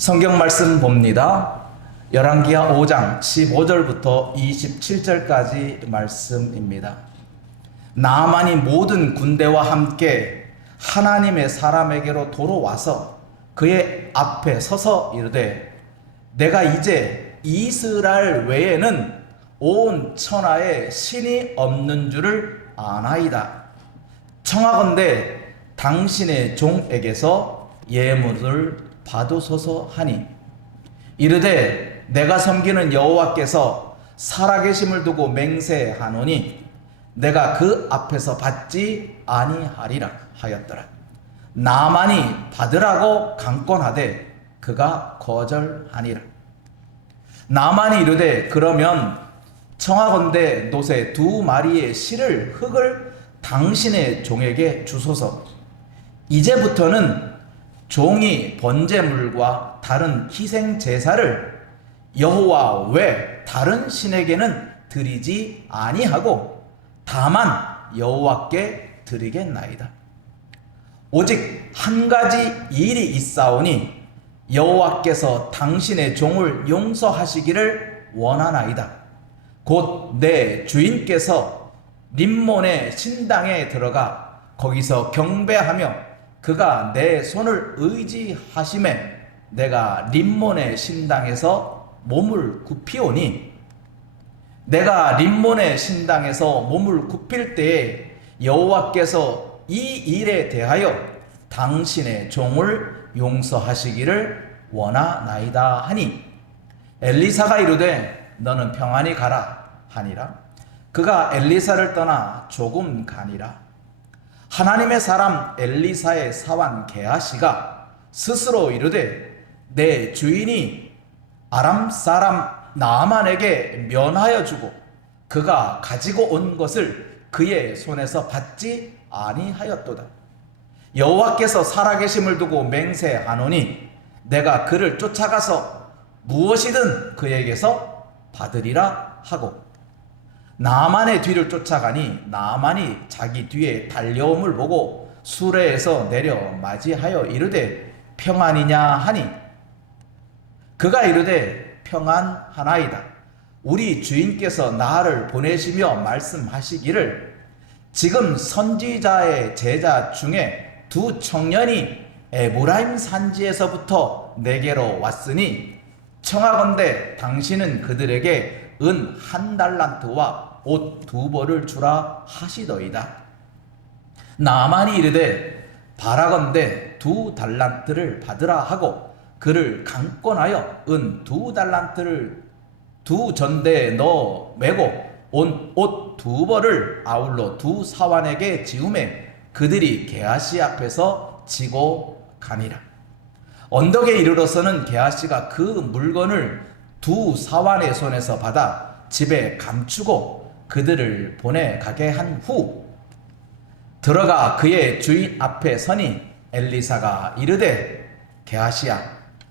성경 말씀 봅니다. 열왕기하 5장 15절부터 27절까지 말씀입니다. 나아만이 모든 군대와 함께 하나님의 사람에게로 돌아와서 그의 앞에 서서 이르되 내가 이제 이스라엘 외에는 온 천하에 신이 없는 줄을 아나이다. 청하건대 당신의 종에게서 예물을 받으소서 하니 이르되 내가 섬기는 여호와께서 살아계심을 두고 맹세하노니 내가 그 앞에서 받지 아니하리라 하였더라. 나아만이 받으라고 강권하되 그가 거절하니라. 나아만이 이르되 그러면 청하건대 노새 2마리의 실을 흙을 당신의 종에게 주소서. 이제부터는 종이 번제물과 다른 희생 제사를 여호와 외 다른 신에게는 드리지 아니하고 다만 여호와께 드리겠나이다. 오직 한 가지 일이 있사오니 여호와께서 당신의 종을 용서하시기를 원하나이다. 곧 내 주인께서 림몬의 신당에 들어가 거기서 경배하며 그가 내 손을 의지하심에 내가 림몬의 신당에서 몸을 굽히오니 내가 림몬의 신당에서 몸을 굽힐 때에 여호와께서 이 일에 대하여 당신의 종을 용서하시기를 원하나이다 하니 엘리사가 이르되 너는 평안히 가라 하니라. 그가 엘리사를 떠나 조금 가니라. 하나님의 사람 엘리사의 사환 게하시가 스스로 이르되 내 주인이 아람 사람 나아만에게 면하여 주고 그가 가지고 온 것을 그의 손에서 받지 아니하였도다. 여호와께서 살아계심을 두고 맹세하노니 내가 그를 쫓아가서 무엇이든 그에게서 받으리라 하고 나아만의 뒤를 쫓아가니 나아만이 자기 뒤에 달려옴을 보고 수레에서 내려 맞이하여 이르되 평안이냐 하니 그가 이르되 평안하나이다. 우리 주인께서 나를 보내시며 말씀하시기를 지금 선지자의 제자 중에 2 청년이 에브라임 산지에서부터 내게로 왔으니 청하건대 당신은 그들에게 은 1달란트와 옷 2벌을 주라 하시더이다. 나아만이 이르되 바라건대 2달란트를 받으라 하고 그를 강권하여 은 2달란트를 2전대에 넣어 메고 온 옷 2벌을 아울러 2 사환에게 지우매 그들이 게하시 앞에서 지고 가니라. 언덕에 이르러서는 게하시가 그 물건을 2 사환의 손에서 받아 집에 감추고 그들을 보내가게 한 후 들어가 그의 주인 앞에 서니 엘리사가 이르되 게하시야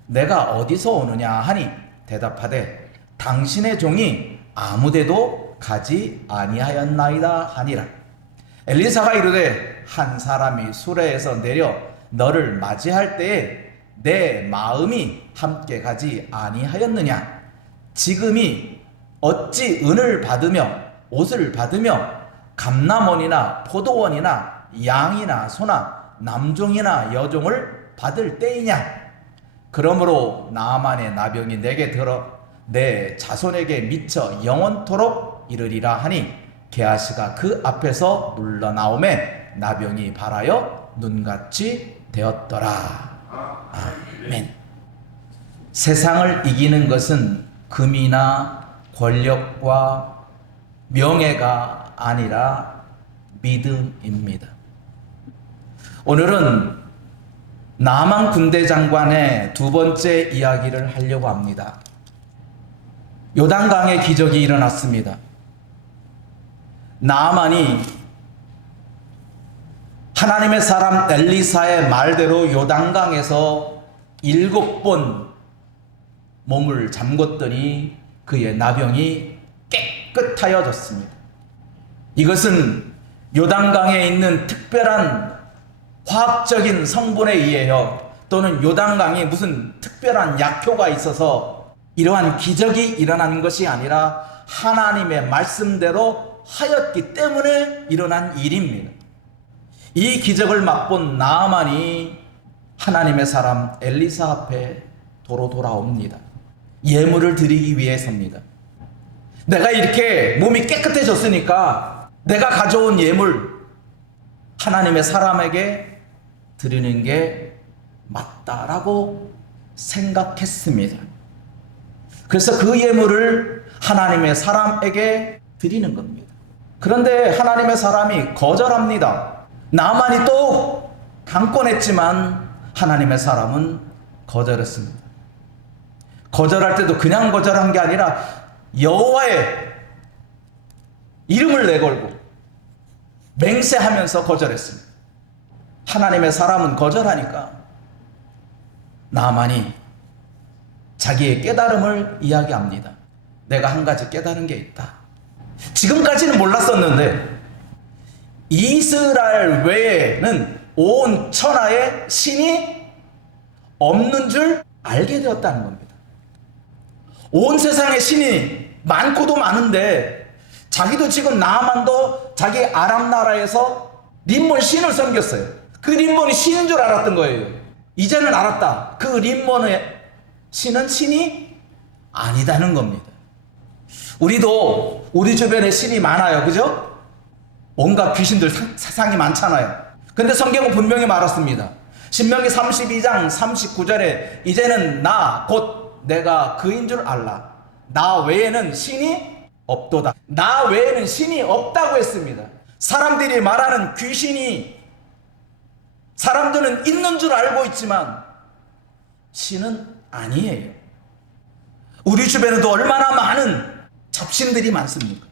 내가 어디서 오느냐 하니 대답하되 당신의 종이 아무데도 가지 아니하였나이다 하니라. 엘리사가 이르되 한 사람이 수레에서 내려 너를 맞이할 때에 내 마음이 함께 가지 아니하였느냐. 지금이 어찌 은을 받으며 옷을 받으며 감람원이나 포도원이나 양이나 소나 남종이나 여종을 받을 때이냐. 그러므로 나아만의 나병이 내게 들어 내 자손에게 미쳐 영원토록 이르리라 하니 게하시가 그 앞에서 물러나오매 나병이 발하여 눈같이 되었더라. 아멘. 세상을 이기는 것은 금이나 권력과 명예가 아니라 믿음입니다. 오늘은 나아만 군대 장관의 2번째 이야기를 하려고 합니다. 요단강의 기적이 일어났습니다. 나아만이 하나님의 사람 엘리사의 말대로 요단강에서 7번 몸을 잠궜더니 그의 나병이 깨끗하여졌습니다. 이것은 요단강에 있는 특별한 화학적인 성분에 의하여 또는 요단강에 무슨 특별한 약효가 있어서 이러한 기적이 일어난 것이 아니라 하나님의 말씀대로 하였기 때문에 일어난 일입니다. 이 기적을 맛본 나아만이 하나님의 사람 엘리사 앞에 도로 돌아옵니다. 예물을 드리기 위해서입니다. 내가 이렇게 몸이 깨끗해졌으니까 내가 가져온 예물 하나님의 사람에게 드리는 게 맞다라고 생각했습니다. 그래서 그 예물을 하나님의 사람에게 드리는 겁니다. 그런데 하나님의 사람이 거절합니다. 나만이 또 강권했지만 하나님의 사람은 거절했습니다. 거절할 때도 그냥 거절한 게 아니라 여호와의 이름을 내걸고 맹세하면서 거절했습니다. 하나님의 사람은 거절하니까 나만이 자기의 깨달음을 이야기합니다. 내가 한 가지 깨달은 게 있다. 지금까지는 몰랐었는데 이스라엘 외에는 온 천하에 신이 없는 줄 알게 되었다는 겁니다. 온 세상에 신이 많고도 많은데 자기도 지금 나아만도 자기 아람 나라에서 림몬 신을 섬겼어요. 그 림몬이 신인 줄 알았던 거예요. 이제는 알았다. 그 림몬의 신은 신이 아니다는 겁니다. 우리도 우리 주변에 신이 많아요. 그죠? 온갖 귀신들 세상이 많잖아요. 근데 성경은 분명히 말했습니다. 신명기 32장 39절에 이제는 나 곧 내가 그인 줄 알라. 나 외에는 신이 없도다. 나 외에는 신이 없다고 했습니다. 사람들이 말하는 귀신이 사람들은 있는 줄 알고 있지만 신은 아니에요. 우리 주변에도 얼마나 많은 잡신들이 많습니까?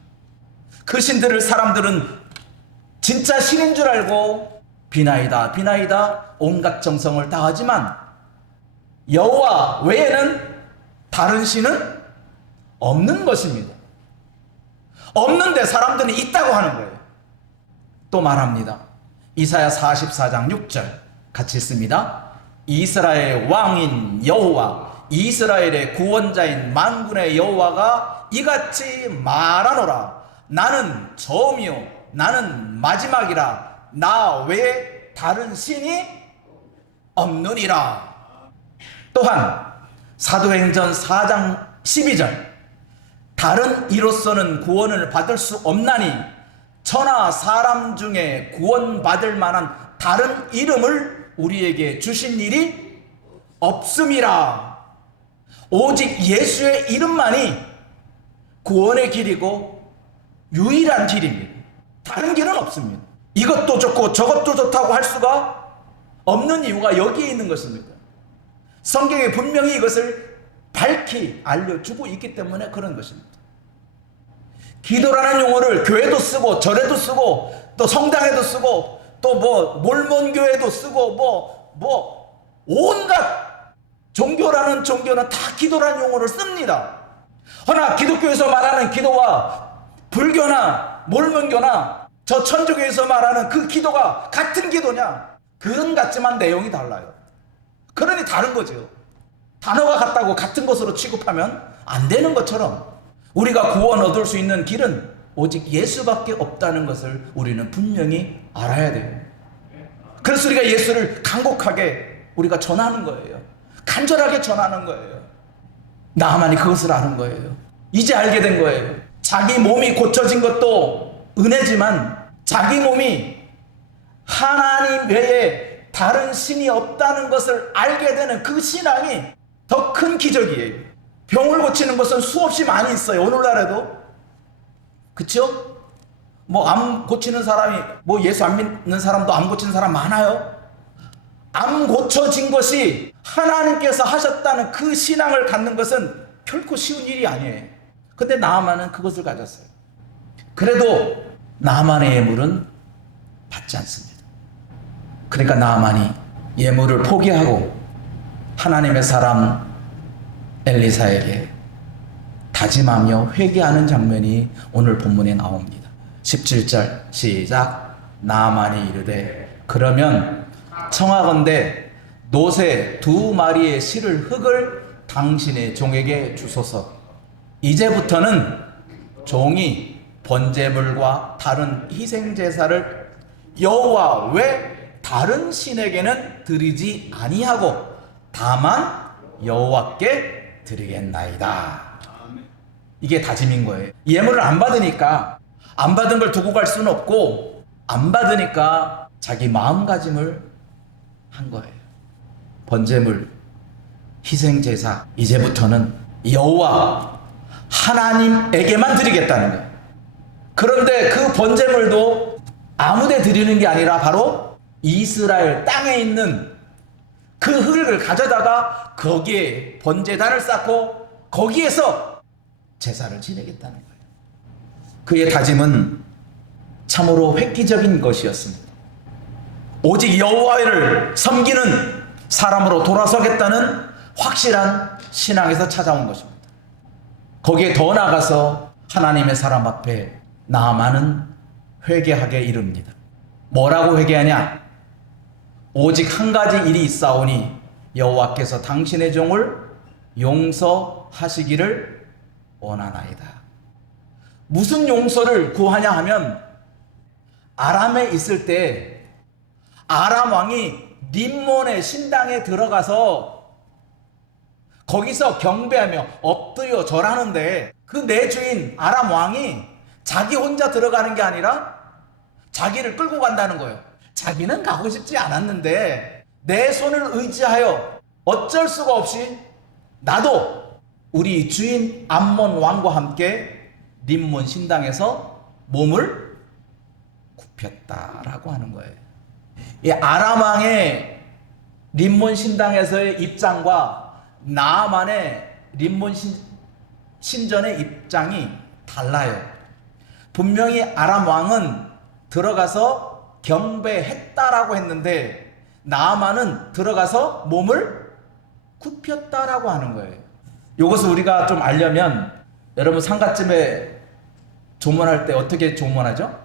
그 신들을 사람들은 진짜 신인 줄 알고 비나이다 비나이다 온갖 정성을 다하지만 여호와 외에는 다른 신은 없는 것입니다. 없는데 사람들은 있다고 하는 거예요. 또 말합니다. 이사야 44장 6절 같이 읽습니다. 이스라엘 왕인 여호와 이스라엘의 구원자인 만군의 여호와가 이같이 말하노라. 나는 처음이요 나는 마지막이라. 나 외에 다른 신이 없느니라. 또한 사도행전 4장 12절 다른 이로서는 구원을 받을 수 없나니 천하 사람 중에 구원받을 만한 다른 이름을 우리에게 주신 일이 없음이라. 오직 예수의 이름만이 구원의 길이고 유일한 길입니다. 다른 길은 없습니다. 이것도 좋고 저것도 좋다고 할 수가 없는 이유가 여기에 있는 것입니다. 성경에 분명히 이것을 밝히 알려주고 있기 때문에 그런 것입니다. 기도라는 용어를 교회도 쓰고 절에도 쓰고 또 성당에도 쓰고 또 몰몬교회도 쓰고 온갖 종교라는 종교는 다 기도라는 용어를 씁니다. 허나 기독교에서 말하는 기도와 불교나 몰몬교나 저 천주교에서 말하는 그 기도가 같은 기도냐? 그런 같지만 내용이 달라요. 그러니 다른 거죠. 단어가 같다고 같은 것으로 취급하면 안 되는 것처럼 우리가 구원 얻을 수 있는 길은 오직 예수밖에 없다는 것을 우리는 분명히 알아야 돼요. 그래서 우리가 예수를 간곡하게 우리가 전하는 거예요. 간절하게 전하는 거예요. 나만이 그것을 아는 거예요. 이제 알게 된 거예요. 자기 몸이 고쳐진 것도 은혜지만 자기 몸이 하나님 외에 다른 신이 없다는 것을 알게 되는 그 신앙이 더 큰 기적이에요. 병을 고치는 것은 수없이 많이 있어요. 오늘날에도. 그쵸? 암 고치는 사람이, 예수 안 믿는 사람도 암 고치는 사람 많아요. 암 고쳐진 것이 하나님께서 하셨다는 그 신앙을 갖는 것은 결코 쉬운 일이 아니에요. 근데 나아만은 그것을 가졌어요. 그래도 나아만의 예물은 받지 않습니다. 그러니까 나아만이 예물을 포기하고 하나님의 사람 엘리사에게 다짐하며 회개하는 장면이 오늘 본문에 나옵니다. 17절 시작. 나아만이 이르되 그러면 청하건대 노새 2마리의 실을 흙을 당신의 종에게 주소서. 이제부터는 종이 번제물과 다른 희생제사를 여호와 외 다른 신에게는 드리지 아니하고 다만 여호와께 드리겠나이다. 이게 다짐인 거예요. 예물을 안 받으니까, 안 받은 걸 두고 갈 수는 없고, 안 받으니까 자기 마음가짐을 한 거예요. 번제물, 희생제사, 이제부터는 여호와 하나님에게만 드리겠다는 거예요. 그런데 그 번제물도 아무데 드리는 게 아니라 바로 이스라엘 땅에 있는 그 흙을 가져다가 거기에 번제단을 쌓고 거기에서 제사를 지내겠다는 거예요. 그의 다짐은 참으로 획기적인 것이었습니다. 오직 여호와를 섬기는 사람으로 돌아서겠다는 확실한 신앙에서 찾아온 것입니다. 거기에 더 나아가서 하나님의 사람 앞에 나아만은 회개하게 이릅니다. 뭐라고 회개하냐? 오직 한 가지 일이 있사오니 여호와께서 당신의 종을 용서하시기를 원하나이다. 무슨 용서를 구하냐 하면, 아람에 있을 때 아람 왕이 림몬의 신당에 들어가서 거기서 경배하며 엎드려 절하는데, 그 내 주인 아람 왕이 자기 혼자 들어가는 게 아니라 자기를 끌고 간다는 거예요. 자기는 가고 싶지 않았는데 내 손을 의지하여 어쩔 수가 없이 나도 우리 주인 암몬 왕과 함께 림몬 신당에서 몸을 굽혔다라고 하는 거예요. 이 아람 왕의 림몬 신당에서의 입장과 나아만의 림몬 신전의 입장이 달라요. 분명히 아람 왕은 들어가서 경배했다라고 했는데 나아만은 들어가서 몸을 굽혔다라고 하는 거예요. 이것을 우리가 좀 알려면, 여러분 상가쯤에 조문할 때 어떻게 조문하죠?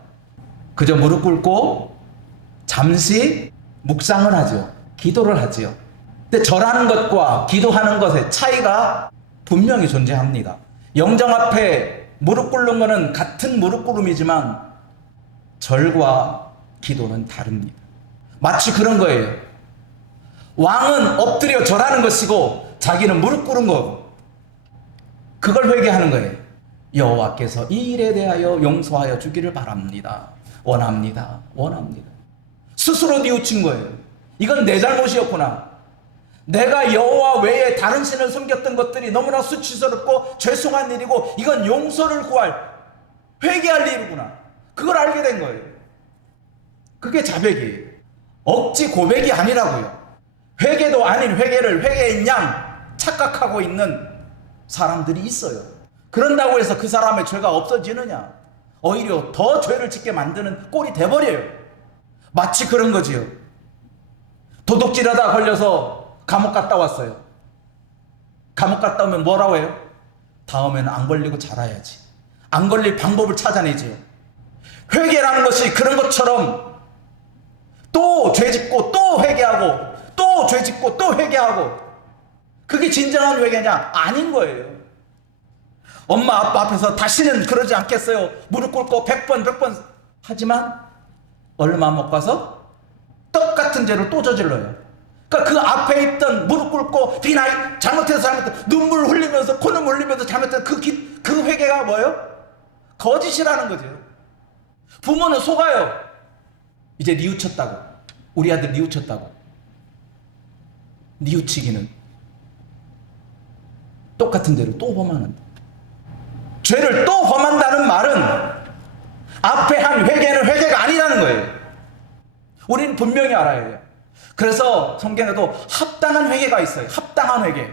그저 무릎 꿇고 잠시 묵상을 하죠. 기도를 하지요. 근데 절하는 것과 기도하는 것의 차이가 분명히 존재합니다. 영정 앞에 무릎 꿇는 것은 같은 무릎 꿇음이지만 절과 기도는 다릅니다. 마치 그런 거예요. 왕은 엎드려 절하는 것이고 자기는 무릎 꿇은 거고, 그걸 회개하는 거예요. 여호와께서 이 일에 대하여 용서하여 주기를 바랍니다. 원합니다. 원합니다. 스스로 뉘우친 거예요. 이건 내 잘못이었구나. 내가 여호와 외에 다른 신을 섬겼던 것들이 너무나 수치스럽고 죄송한 일이고, 이건 용서를 구할, 회개할 일이구나. 그걸 알게 된 거예요. 그게 자백이에요. 억지 고백이 아니라고요. 회개도 아닌 회개를 회개인 양 착각하고 있는 사람들이 있어요. 그런다고 해서 그 사람의 죄가 없어지느냐? 오히려 더 죄를 짓게 만드는 꼴이 돼버려요. 마치 그런 거지요. 도둑질하다 걸려서 감옥 갔다 왔어요. 감옥 갔다 오면 뭐라고 해요? 다음에는 안 걸리고 잘해야지. 안 걸릴 방법을 찾아내지요. 회개라는 것이 그런 것처럼 또 죄짓고 또 회개하고 또 죄짓고 또 회개하고, 그게 진정한 회개냐? 아닌 거예요. 엄마 아빠 앞에서 다시는 그러지 않겠어요. 무릎 꿇고 100번 하지만 얼마 못 가서 똑같은 죄를 또 저질러요. 그러니까 그 앞에 있던 무릎 꿇고 비나 잘못해서 잘못해서 눈물 흘리면서 코는 흘리면서 잘못해서 그 회개가 뭐예요? 거짓이라는 거죠. 부모는 속아요. 이제 뉘우쳤다고. 우리 아들 뉘우쳤다고. 뉘우치기는 똑같은 죄를 또 범하는다. 죄를 또 범한다는 말은 앞에 한 회개는 회개가 아니라는 거예요. 우리는 분명히 알아야 해요. 그래서 성경에도 합당한 회개가 있어요. 합당한 회개.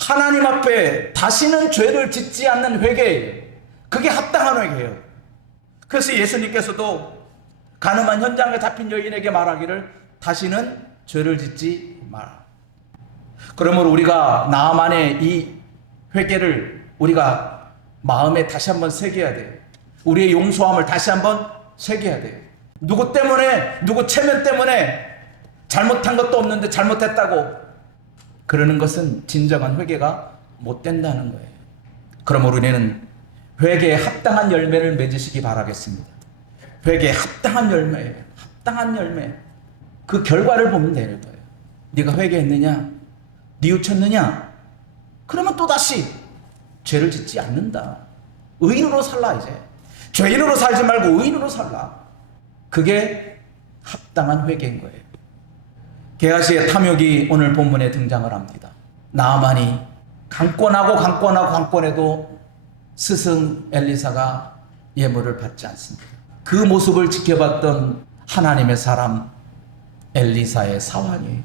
하나님 앞에 다시는 죄를 짓지 않는 회개예요. 그게 합당한 회개예요. 그래서 예수님께서도 가늠한 현장에 잡힌 여인에게 말하기를 다시는 죄를 짓지 마라. 그러므로 우리가 나만의 이 회개를 우리가 마음에 다시 한번 새겨야 돼요. 우리의 용서함을 다시 한번 새겨야 돼요. 누구 때문에, 누구 체면 때문에 잘못한 것도 없는데 잘못했다고 그러는 것은 진정한 회개가 못 된다는 거예요. 그러므로 우리는 회개에 합당한 열매를 맺으시기 바라겠습니다. 회개에 합당한 열매예요. 합당한 열매. 그 결과를 보면 되는 거예요. 네가 회개했느냐? 뉘우쳤느냐? 그러면 또다시 죄를 짓지 않는다. 의인으로 살라 이제. 죄인으로 살지 말고 의인으로 살라. 그게 합당한 회개인 거예요. 게하시의 탐욕이 오늘 본문에 등장을 합니다. 나아만이 강권해도 스승 엘리사가 예물을 받지 않습니다. 그 모습을 지켜봤던 하나님의 사람 엘리사의 사환이에요.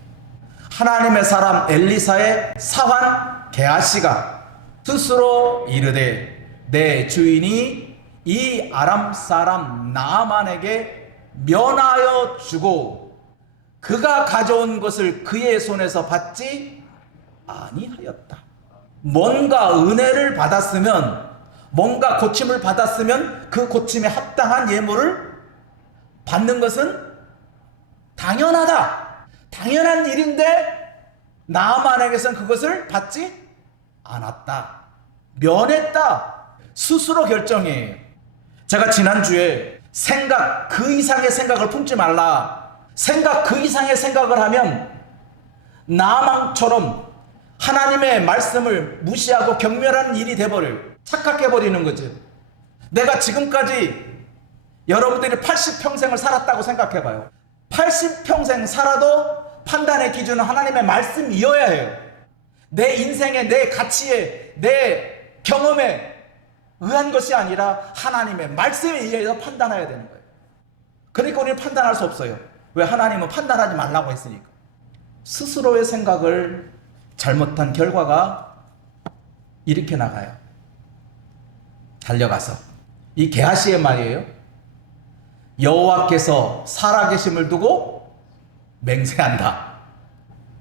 하나님의 사람 엘리사의 사환 게하시가 스스로 이르되 내 주인이 이 아람 사람 나아만에게 면하여 주고 그가 가져온 것을 그의 손에서 받지 아니하였다. 뭔가 은혜를 받았으면, 뭔가 고침을 받았으면 그 고침에 합당한 예물을 받는 것은 당연하다. 당연한 일인데 나아만에게서는 그것을 받지 않았다. 면했다. 스스로 결정이에요. 제가 지난주에 생각 그 이상의 생각을 품지 말라. 생각 그 이상의 생각을 하면 나아만처럼 하나님의 말씀을 무시하고 경멸하는 일이 돼버려요. 착각해버리는 거죠. 내가 지금까지 여러분들이 80평생을 살았다고 생각해봐요. 80평생 살아도 판단의 기준은 하나님의 말씀이어야 해요. 내 인생에, 내 가치에, 내 경험에 의한 것이 아니라 하나님의 말씀에 의해서 판단해야 되는 거예요. 그러니까 우리는 판단할 수 없어요. 왜? 하나님은 판단하지 말라고 했으니까. 스스로의 생각을 잘못한 결과가 이렇게 나가요. 달려가서 이 게하시의 말이에요. 여호와께서 살아계심을 두고 맹세한다.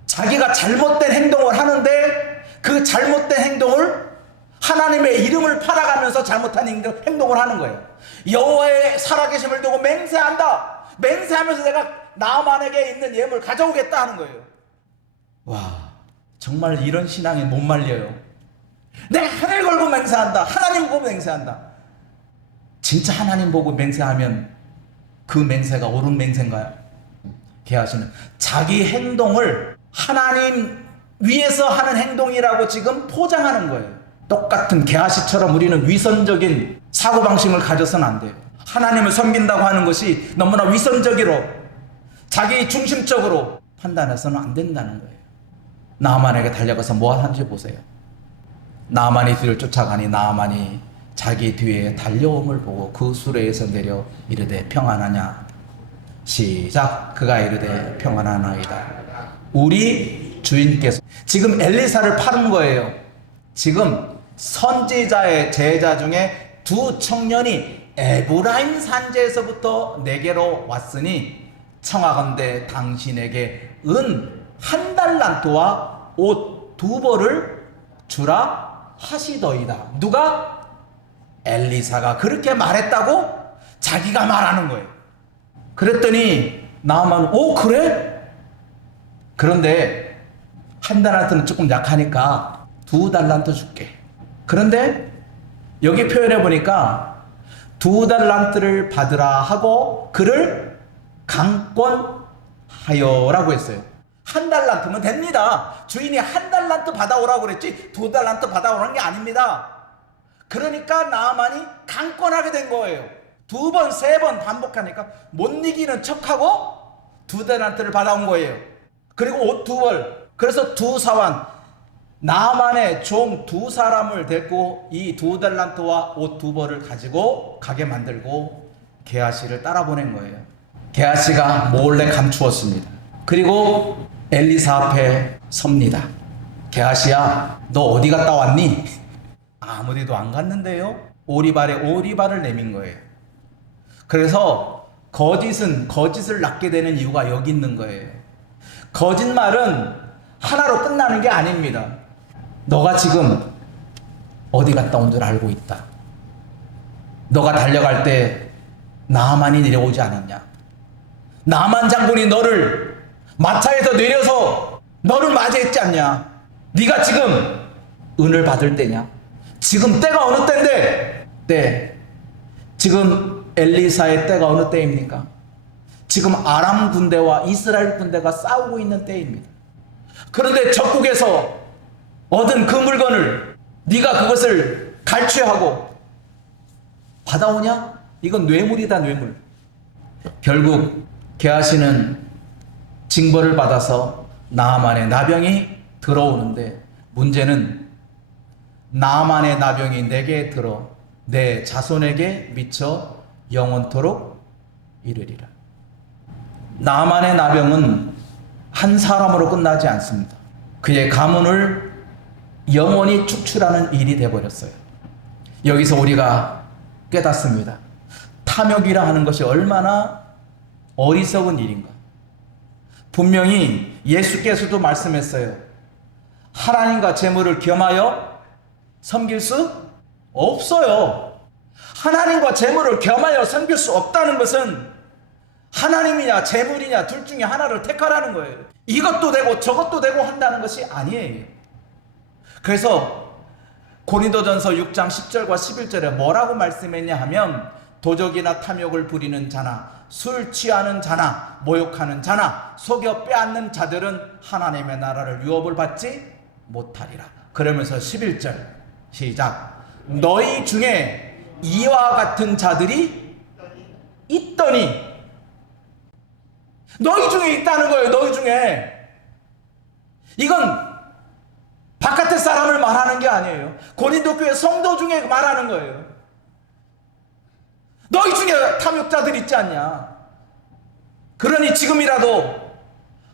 자기가 잘못된 행동을 하는데 그 잘못된 행동을 하나님의 이름을 팔아가면서 잘못한 행동을 하는 거예요. 여호와의 살아계심을 두고 맹세한다. 맹세하면서 내가 나아만에게 있는 예물을 가져오겠다 하는 거예요. 와, 정말 이런 신앙에 못 말려요. 내가 하늘 걸고 맹세한다. 하나님 보고 맹세한다. 진짜 하나님 보고 맹세하면 그 맹세가 옳은 맹세인가요? 게하시는 자기 행동을 하나님 위에서 하는 행동이라고 지금 포장하는 거예요. 똑같은 게하시처럼 우리는 위선적인 사고방식을 가져서는 안 돼요. 하나님을 섬긴다고 하는 것이 너무나 위선적으로 자기 중심적으로 판단해서는 안 된다는 거예요. 나아만에게 달려가서 뭐 하는지 보세요. 나아만이 뒤를 쫓아가니 나아만이 자기 뒤에 달려옴을 보고 그 수레에서 내려 이르되 평안하냐. 시작. 그가 이르되 평안하나이다. 우리 주인께서 지금 엘리사를 파는 거예요. 지금 선지자의 제자 중에 두 청년이 에브라임 산지에서부터 내게로 왔으니 청하건대 당신에게 은 1달란트와 옷 2벌을 주라 하시더이다. 누가? 엘리사가 그렇게 말했다고 자기가 말하는 거예요. 그랬더니 나아만은 오 그래? 그런데 1달란트는 조금 약하니까 2달란트 줄게. 그런데 여기 표현해 보니까 2달란트를 받으라 하고 그를 강권하여라고 했어요. 1달란트면 됩니다. 주인이 1달란트 받아오라고 그랬지 2달란트 받아오라는 게 아닙니다. 그러니까 나아만이 강권하게 된 거예요. 2번, 3번 반복하니까 못 이기는 척하고 2달란트를 받아온 거예요. 그리고 옷 2벌. 그래서 두 사환, 나아만의 종 2사람을 데리고 이 2달란트와 옷 2벌을 가지고 가게 만들고 게하시를 따라보낸 거예요. 게하시가 몰래 감추었습니다. 그리고 엘리사 앞에 섭니다. 게하시야, 너 어디 갔다 왔니? 아무데도 안 갔는데요. 오리발에 오리발을 내민 거예요. 그래서 거짓을 낳게 되는 이유가 여기 있는 거예요. 거짓말은 하나로 끝나는 게 아닙니다. 너가 지금 어디 갔다 온 줄 알고 있다. 너가 달려갈 때 나아만이 내려오지 않았냐? 나아만 장군이 너를 마차에서 내려서 너를 맞이했지 않냐? 네가 지금 은을 받을 때냐? 지금 때가 어느 때인데? 때. 지금 엘리사의 때가 어느 때입니까? 지금 아람 군대와 이스라엘 군대가 싸우고 있는 때입니다. 그런데 적국에서 얻은 그 물건을 네가 그것을 갈취하고 받아오냐? 이건 뇌물이다, 뇌물. 결국 게하시는 징벌을 받아서 나아만의 나병이 들어오는데, 문제는 나아만의 나병이 내게 들어 내 자손에게 미쳐 영원토록 이르리라. 나아만의 나병은 한 사람으로 끝나지 않습니다. 그의 가문을 영원히 축출하는 일이 되어버렸어요. 여기서 우리가 깨닫습니다. 탐욕이라 하는 것이 얼마나 어리석은 일인가. 분명히 예수께서도 말씀했어요. 하나님과 재물을 겸하여 섬길 수 없어요. 하나님과 재물을 겸하여 섬길 수 없다는 것은 하나님이냐 재물이냐 둘 중에 하나를 택하라는 거예요. 이것도 되고 저것도 되고 한다는 것이 아니에요. 그래서 고린도전서 6장 10절과 11절에 뭐라고 말씀했냐 하면, 도적이나 탐욕을 부리는 자나 술 취하는 자나 모욕하는 자나 속여 빼앗는 자들은 하나님의 나라를 유업을 받지 못하리라. 그러면서 11절 시작. 너희 중에 이와 같은 자들이 있더니, 너희 중에 있다는 거예요. 너희 중에. 이건 바깥의 사람을 말하는 게 아니에요. 고린도 교회 성도 중에 말하는 거예요. 너희 중에 탐욕자들 있지 않냐? 그러니 지금이라도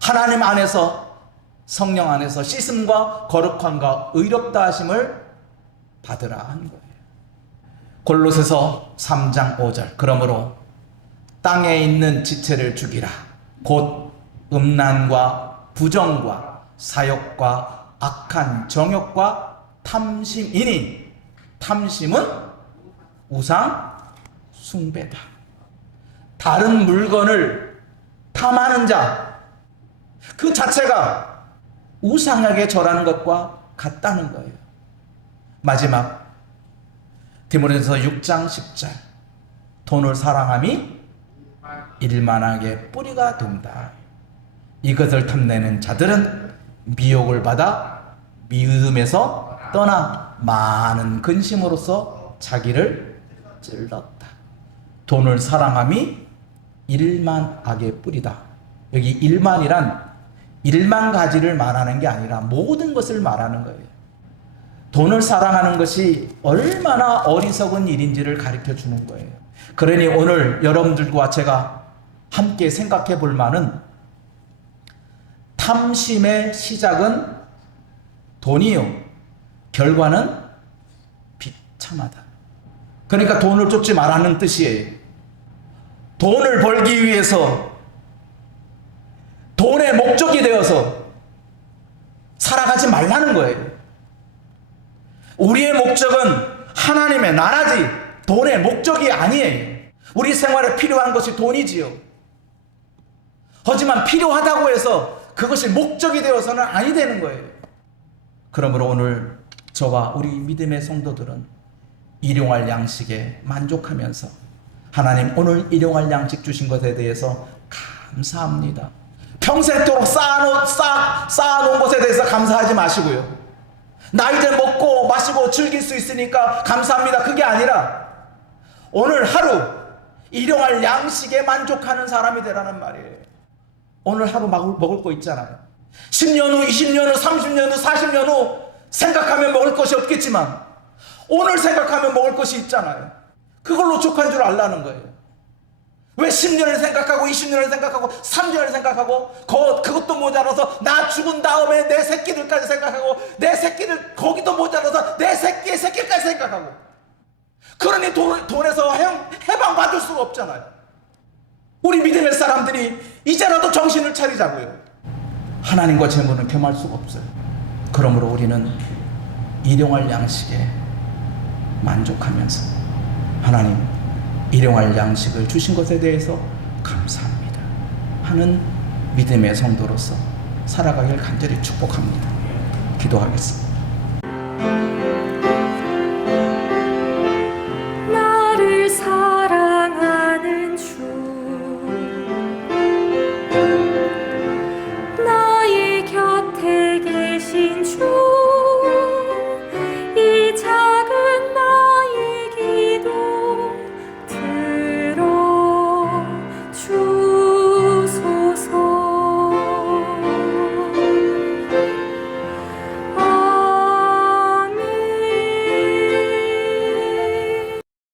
하나님 안에서, 성령 안에서 씻음과 거룩함과 의롭다 하심을 받으라 하는 거예요. 골로새서 3장 5절. 그러므로 땅에 있는 지체를 죽이라. 곧 음란과 부정과 사욕과 악한 정욕과 탐심이니, 탐심은 우상 숭배다. 다른 물건을 탐하는 자, 그 자체가 우상에게 절하는 것과 같다는 거예요. 마지막 디모데전서 6장 10절. 돈을 사랑함이 일만하게 뿌리가 된다. 이것을 탐내는 자들은 미혹을 받아 믿음에서 떠나 많은 근심으로써 자기를 찔렀다. 돈을 사랑함이 일만 악의 뿌리다. 여기 일만이란 일만 가지를 말하는 게 아니라 모든 것을 말하는 거예요. 돈을 사랑하는 것이 얼마나 어리석은 일인지를 가르쳐 주는 거예요. 그러니 오늘 여러분들과 제가 함께 생각해 볼 만은, 탐심의 시작은 돈이요, 결과는 비참하다. 그러니까 돈을 쫓지 말라는 뜻이에요. 돈을 벌기 위해서 돈의 목적이 되어서 살아가지 말라는 거예요. 우리의 목적은 하나님의 나라지 돈의 목적이 아니에요. 우리 생활에 필요한 것이 돈이지요. 하지만 필요하다고 해서 그것이 목적이 되어서는 아니 되는 거예요. 그러므로 오늘 저와 우리 믿음의 성도들은 일용할 양식에 만족하면서, 하나님 오늘 일용할 양식 주신 것에 대해서 감사합니다. 평생도록 쌓아놓은 것에 대해서 감사하지 마시고요. 나 이제 먹고 마시고 즐길 수 있으니까 감사합니다. 그게 아니라 오늘 하루 일용할 양식에 만족하는 사람이 되라는 말이에요. 오늘 하루 먹을 거 있잖아요. 10년 후, 20년 후, 30년 후, 40년 후 생각하면 먹을 것이 없겠지만 오늘 생각하면 먹을 것이 있잖아요. 그걸로 족한 줄 알라는 거예요. 왜 10년을 생각하고 20년을 생각하고 30년을 생각하고 그것도 모자라서 나 죽은 다음에 내 새끼들까지 생각하고 내 새끼들 거기도 모자라서 내 새끼의 새끼까지 생각하고, 그러니 돈에서 해방받을 수가 없잖아요. 우리 믿음의 사람들이 이제라도 정신을 차리자고요. 하나님과 재물은 겸할 수가 없어요. 그러므로 우리는 일용할 양식에 만족하면서, 하나님 일용할 양식을 주신 것에 대해서 감사합니다 하는 믿음의 성도로서 살아가길 간절히 축복합니다. 기도하겠습니다.